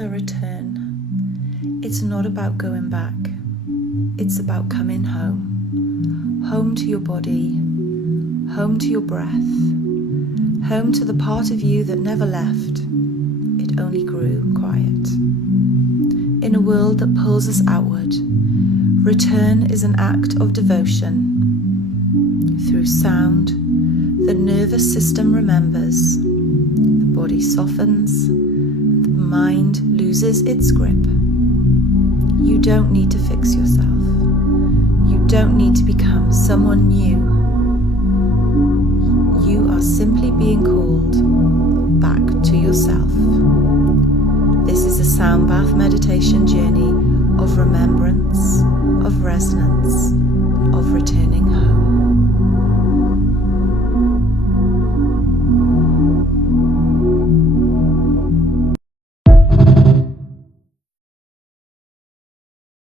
the return. It's not about going back. It's about coming home. Home to your body, home to your breath, home to the part of you that never left. It only grew quiet. In a world that pulls us outward, return is an act of devotion. Through sound, the nervous system remembers, the body softens, the mind loses its grip. You don't need to fix yourself. You don't need to become someone new. You are simply being called back to yourself. This is a sound bath meditation journey of remembrance, of resonance, of returning home.